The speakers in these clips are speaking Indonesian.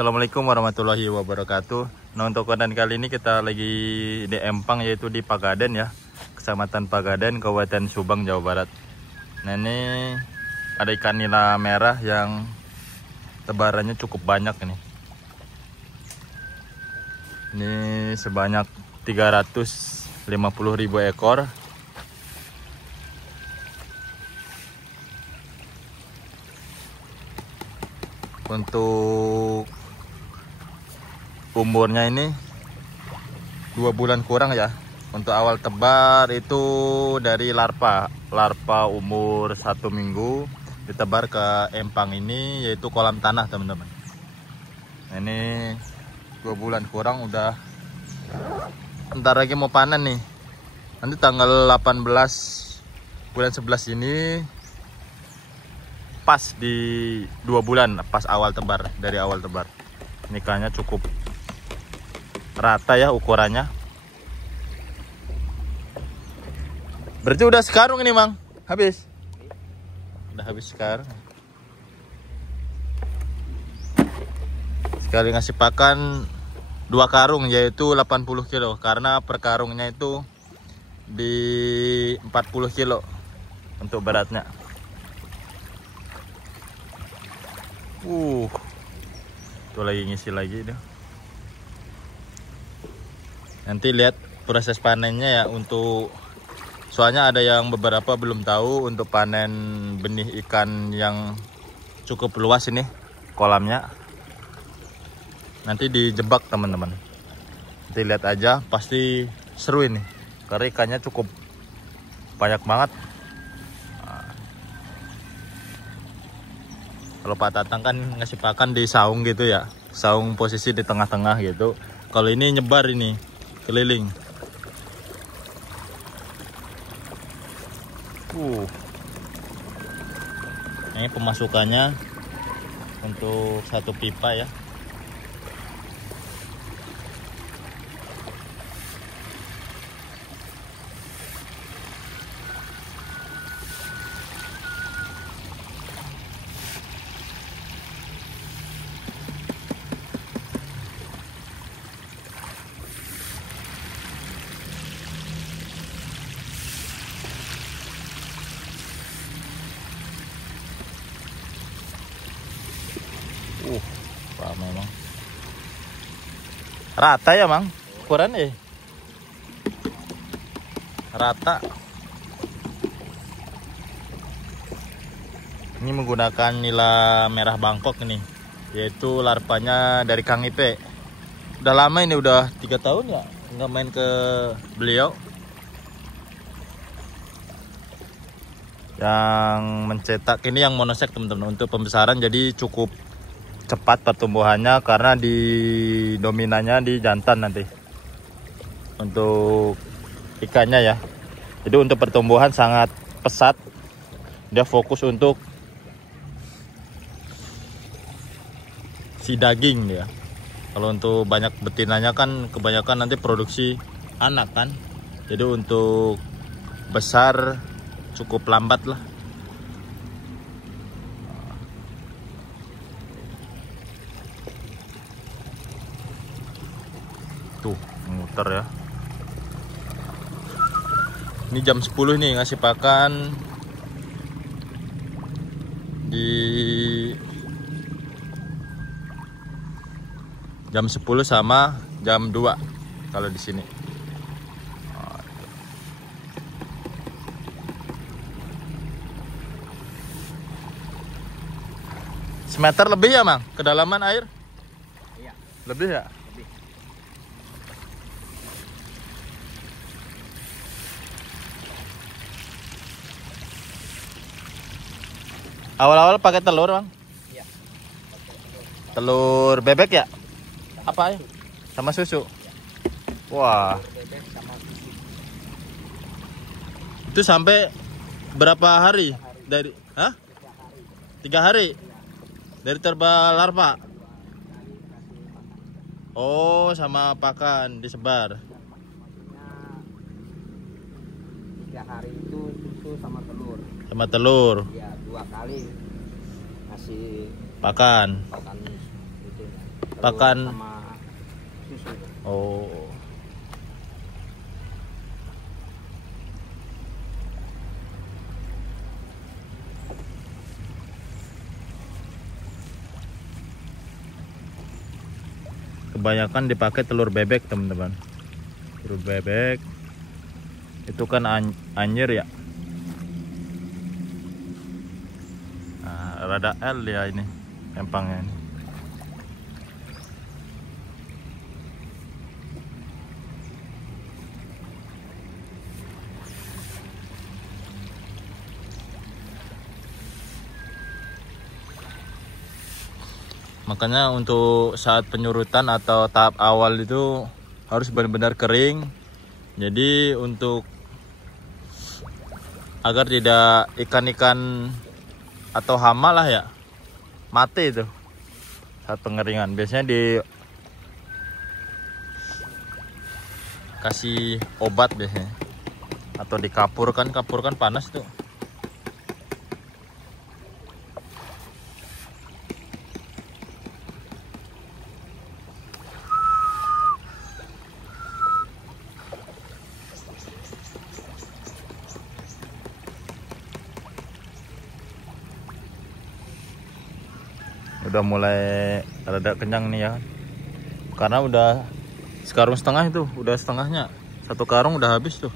Assalamualaikum warahmatullahi wabarakatuh. Nah, untuk konten kali ini kita lagi di Empang, yaitu di Pagaden ya, Kecamatan Pagaden, Kabupaten Subang, Jawa Barat. Nah, ini ada ikan nila merah yang tebarannya cukup banyak ini. Ini sebanyak 350.000 ekor. Untuk umurnya ini 2 bulan kurang ya. Untuk awal tebar itu dari larva umur 1 minggu ditebar ke empang ini, yaitu kolam tanah teman-teman. Nah, ini 2 bulan kurang udah bentar lagi mau panen nih. Nanti tanggal 18 bulan 11 ini pas di 2 bulan pas awal tebar, dari awal tebar. Ini ikannya cukup rata ya ukurannya. Berarti udah sekarung ini, Mang? Habis? Udah habis sekarang. Sekali ngasih pakan 2 karung, yaitu 80 kilo. Karena per karungnya itu di 40 kilo untuk beratnya. Tuh lagi ngisi lagi deh. Nanti lihat proses panennya ya. Untuk soalnya ada yang beberapa belum tahu, untuk panen benih ikan yang cukup luas ini kolamnya. Nanti dijebak teman-teman. Nanti lihat aja, pasti seru ini. Karena ikannya cukup banyak banget. Kalau Pak Tatang kan ngasih pakan di saung gitu ya. Saung posisi di tengah-tengah gitu. Kalau ini nyebar ini, keliling. Ini pemasukannya untuk 1 pipa ya. Memang rata ya, Mang, ukuran rata. Ini menggunakan nila merah Bangkok ini, yaitu larvanya dari Kang Ipe. Udah lama ini, udah 3 tahun ya nggak main ke beliau. Yang mencetak ini yang monosek teman-teman, untuk pembesaran jadi cukup cepat pertumbuhannya, karena di dominannya di jantan nanti untuk ikannya ya. Jadi untuk pertumbuhan sangat pesat, dia fokus untuk si daging ya. Kalau untuk banyak betinanya kan kebanyakan nanti produksi anak kan, jadi untuk besar cukup lambat lah. Tuh muter ya. Ini jam 10 nih ngasih pakan di jam 10 sama jam 2 kalau di sini. Semeter lebih ya, Mang, kedalaman air? Iya. Lebih ya? Lebih. Awal-awal pakai telur, Bang? Iya. Telur bebek ya? Apa ya? Susu. Sama susu? Ya. Wah. Bebek sama susu. Itu sampai berapa hari? 3 hari. Dari 3 hari. 3 hari? Iya. Dari terba larva? 2 kali kasih makan. Oh, sama pakan disebar. Maksudnya 3 hari itu susu sama telur. Sama telur. Iya, 2 kali kasih Pakan. pakan itu. Pakan sama susu. oh. Kebanyakan dipakai telur bebek, teman-teman. Telur bebek itu kan anjir ya. Nah, rada L ya ini empangnya ini. Makanya untuk saat penyurutan atau tahap awal itu harus benar-benar kering. Jadi untuk agar tidak ikan-ikan atau hama lah ya mati itu saat pengeringan. Biasanya dikasih obat biasanya atau dikapurkan, kapurkan panas tuh. Udah mulai rada kenyang nih ya, karena udah sekarung setengah itu, udah setengahnya, satu karung udah habis tuh.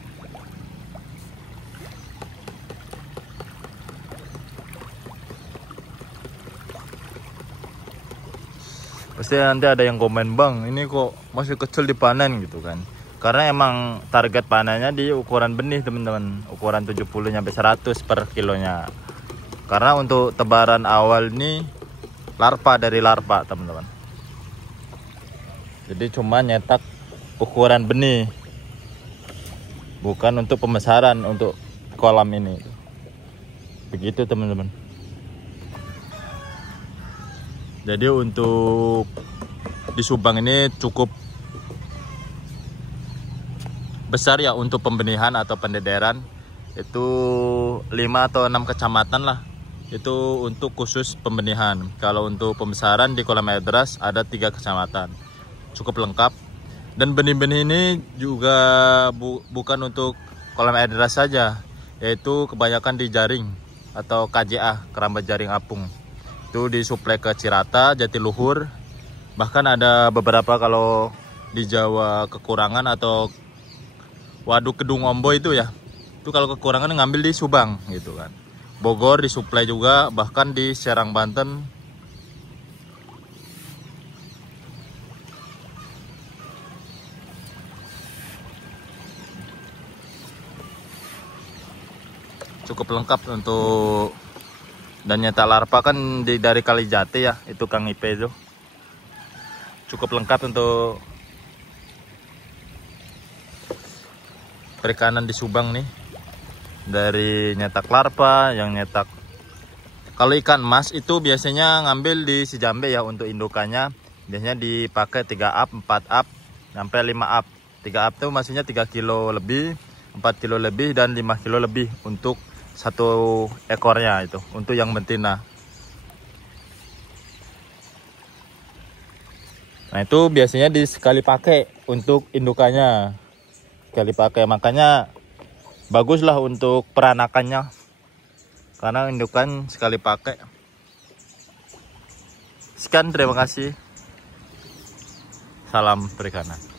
Pasti nanti ada yang komen, bang ini kok masih kecil dipanen gitu kan, karena emang target panennya di ukuran benih teman-teman, ukuran 70-100 per kilonya. Karena untuk tebaran awal ini larva dari larva teman-teman, jadi cuma nyetak ukuran benih, bukan untuk pembesaran untuk kolam ini. Begitu teman-teman. Jadi untuk di Subang ini cukup besar ya untuk pembenihan atau pendederan, itu 5 atau 6 kecamatan lah itu untuk khusus pembenihan. Kalau untuk pembesaran di kolam air deras ada 3 kecamatan, cukup lengkap. Dan benih-benih ini juga bukan untuk kolam air deras saja, yaitu kebanyakan di jaring atau KJA, Kerambat Jaring Apung. Itu disuplai ke Cirata, Jatiluhur, bahkan ada beberapa kalau di Jawa kekurangan atau Waduk Kedung Ombo itu ya, itu kalau kekurangan ngambil di Subang gitu kan. Bogor disuplai juga, bahkan di Serang, Banten. Cukup lengkap untuk, dan nyetak larva kan dari Kalijati ya, itu Kang Ipe itu. Cukup lengkap untuk perikanan di Subang nih. Dari nyetak larva, yang nyetak, kalau ikan emas itu biasanya ngambil di Sijambe ya untuk indukannya. Biasanya dipakai 3 up, 4 up, sampai 5 up. 3 up itu maksudnya 3 kilo lebih, 4 kilo lebih, dan 5 kilo lebih untuk satu ekornya itu, untuk yang betina. Nah itu biasanya sekali pakai untuk indukannya, sekali pakai. Makanya baguslah untuk peranakannya, karena indukan sekali pakai. Sekian, terima kasih. Salam perikanan.